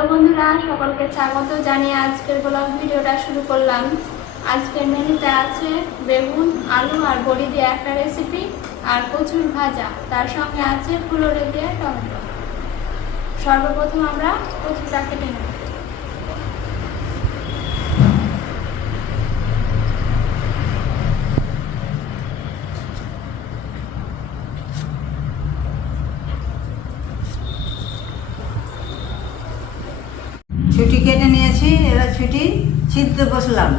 Hello বন্ধুরা, সকলকে স্বাগত জানিয়ে আজকের ব্লগ ভিডিওটা শুরু করলাম। আজকের মেনুতে আছে বেগুন, আলু আর বড়ি দিয়ে একটা রেসিপি আর কচুর ভাজা, তার সঙ্গে আছে ফুলুরি দিয়ে টমেটো। সর্বপ্রথম আমরা কচুটা কেটে নেব। ছুটি কেটে নিয়েছি, এবার ছুটি ছিঁড়তে বসলাম।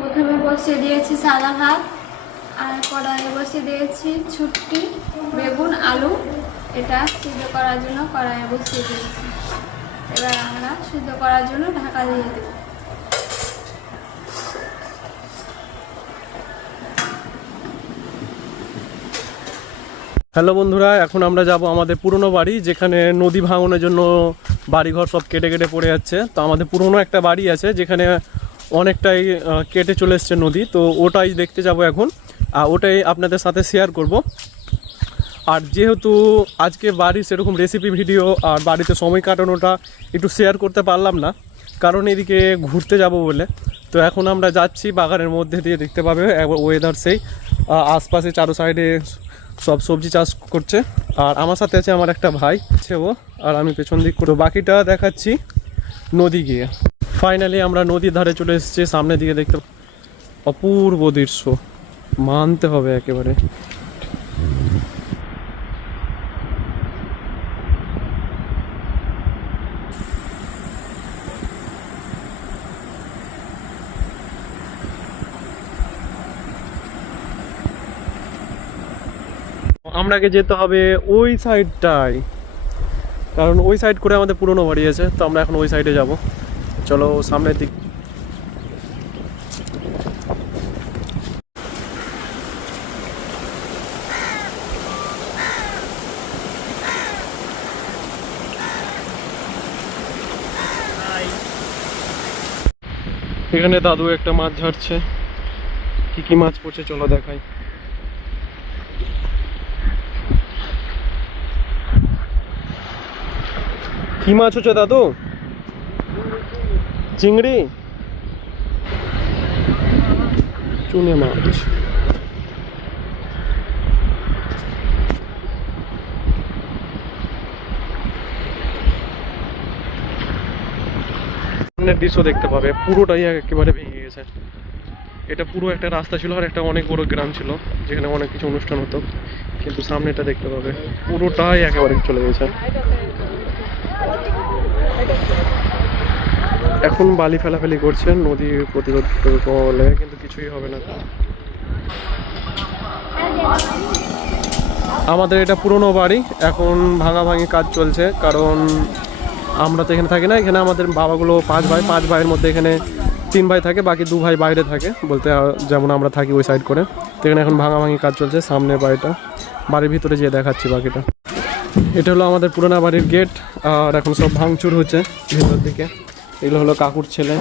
প্রথমে বসিয়ে দিয়েছি সাদা ভাত আর কড়াইয়ে বসিয়ে দিয়েছি ছুটকি, বেগুন, আলু। এটা সিদ্ধ করার জন্য কড়াইয়ে বসিয়ে দিয়েছি। এবার আমরা সিদ্ধ করার জন্য ঢাকা দিয়ে দেব। হ্যালো বন্ধুরা, এখন আমরা যাব আমাদের পুরনো বাড়ি, যেখানে নদী ভাঙনের জন্য বাড়িঘর সব কেটে কেটে পড়ে যাচ্ছে। তো আমাদের পুরনো একটা বাড়ি আছে যেখানে অনেকটাই কেটে চলে এসছে নদী, তো ওটাই দেখতে যাব এখন, আর ওটাই আপনাদের সাথে শেয়ার করব। আর যেহেতু আজকে বাড়ির সেরকম রেসিপি ভিডিও আর বাড়িতে সময় কাটানোটা একটু শেয়ার করতে পারলাম না, কারণ এদিকে ঘুরতে যাব বলে। তো এখন আমরা যাচ্ছি বাগানের মধ্যে দিয়ে, দেখতে পাবে ওয়েদার সেই আশপাশে চারো সাইডে সব সবজি চাষ করছে। আর আমার সাথে আছে আমার একটা ভাই, আছে ও, আর আমি পেছন দিক করে বাকিটা দেখাচ্ছি নদী গিয়ে। ফাইনালি আমরা নদীর ধারে চলে এসেছি, সামনের দিকে দেখতে অপূর্ব দৃশ্য, মানতে হবে একেবারে। আমরাকে যেতে হবে ওই সাইডটায়, কারণ ওই সাইড করে আমাদের পুরনো বাড়ি আছে। তো আমরা এখন ওই সাইডে যাব, চলো সামনের দিক। এখানে দাদু একটা মাছ ঝাড়ছে, কি কি মাছ পড়ছে চলো দেখাই। কি মাছ হচ্ছে দাদু? চিংড়ি, চুনে মাছ। সামনের দৃশ্য দেখতে পাবে, পুরোটাই একেবারে ভেঙে গেছে। এটা পুরো একটা রাস্তা ছিল আর একটা অনেক বড় গ্রাম ছিল যেখানে অনেক কিছু অনুষ্ঠান হতো, কিন্তু সামনেটা দেখতে পাবে পুরোটাই একেবারে চলে গেছে। এখন বালি ফেলাফেলি করছে নদী প্রতিরোধ বলে, কিন্তু কিছুই হবে না। আমাদের এটা পুরনো বাড়ি, এখন ভাঙাভাঙি কাজ চলছে, কারণ আমরা তো এখানে থাকি না। এখানে আমাদের বাবাগুলো 5 ভাই, 5 ভাইয়ের মধ্যে এখানে 3 ভাই থাকে, বাকি 2 ভাই বাইরে থাকে বলতে, যেমন আমরা থাকি ওই সাইড করে। তো এখানে এখন ভাঙাভাঙি কাজ চলছে। সামনের বাড়িটা, বাড়ির ভিতরে যেয়ে দেখাচ্ছি বাকিটা। এটা হলো আমাদের পুরোনো বাড়ির গেট, আর এখন সব ভাঙচুর হচ্ছে ভিতর দিকে। এগুলো হলো কাকুর ছেলে।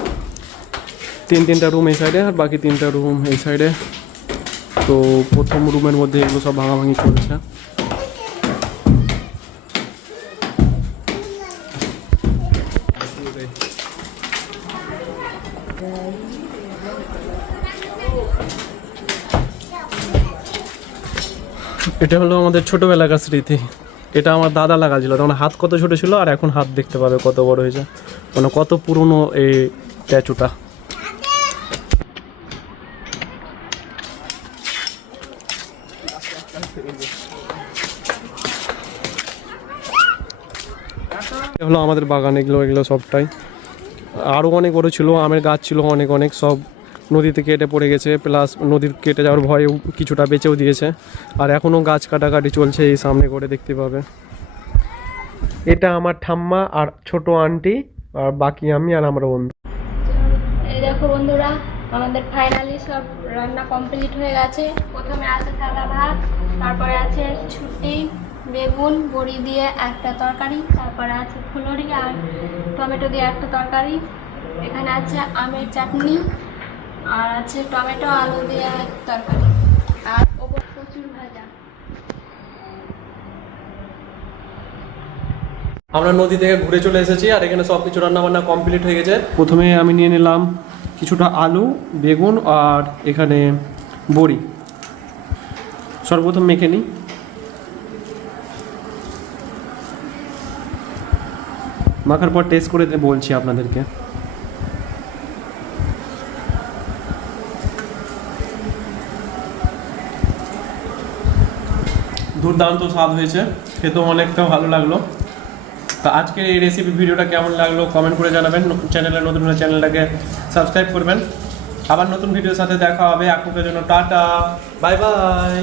3টা রুম এই সাইডে আর বাকি 3টা রুম এই সাইডে। তো প্রথম রুমের মধ্যে এগুলো সব ভাঙাভাঙি চলছে। এটা হলো আমাদের ছোটবেলাকার স্মৃতি। এটা আমার দাদা লাগাছিল, তখন হাত কত ছোট ছিল, আর এখন হাত দেখতে পাবে কত বড় হয়েছে, মানে কত পুরনো এই স্ট্যাচুটা। হলো আমাদের বাগান, এগুলো সবটাই। আরও অনেক বড় ছিল, আমের গাছ ছিল অনেক অনেক, সব নদীতে কেটে পড়ে গেছে, প্লাস নদীর কেটে যাওয়ার ভয়ে কিছুটা বেঁচেও দিয়েছে। আর এখনও গাছ কাটাকাটি চলছে এই সামনে করে, দেখতে পাবে। এটা আমার ঠাম্মা আর ছোট আন্টি, আর বাকি আমি আর আমার বন্ধু। এই দেখো বন্ধুরা, আমাদের ফাইনালি সব রান্না কমপ্লিট হয়ে গেছে। প্রথমে আছে সাদা ভাত, তারপরে আছে ছুটি, বেগুন, বড়ি দিয়ে একটা তরকারি, তারপরে আছে ফুলুরি আর টমেটো দিয়ে একটা তরকারি, এখানে আছে আমের চাটনি, আর আছে টমেটো আলু দিয়ে তরকারি, আর ওপর কচুর ভাজা। আমরা নদী থেকে ঘুরে চলে এসেছি আর এখানে সব কিছু রান্না বান্না কমপ্লিট হয়ে গেছে। প্রথমে আমি নিয়ে নিলাম কিছুটা আলু, বেগুন আর এখানে বড়ি। সর্বপ্রথম মেখে নিই। মাখার পর টেস্ট করে বলছি আপনাদেরকে। দুর্দান্ত স্বাদ হয়েছে, খেতেও অনেকটা ভালো লাগলো। তো আজকের এই রেসিপি ভিডিওটা কেমন লাগলো কমেন্ট করে জানাবেন। চ্যানেলে নতুন হলে চ্যানেলটাকে সাবস্ক্রাইব করবেন। আবার নতুন ভিডিওর সাথে দেখা হবে। এখনকার জন্য টাটা, বাই বাই।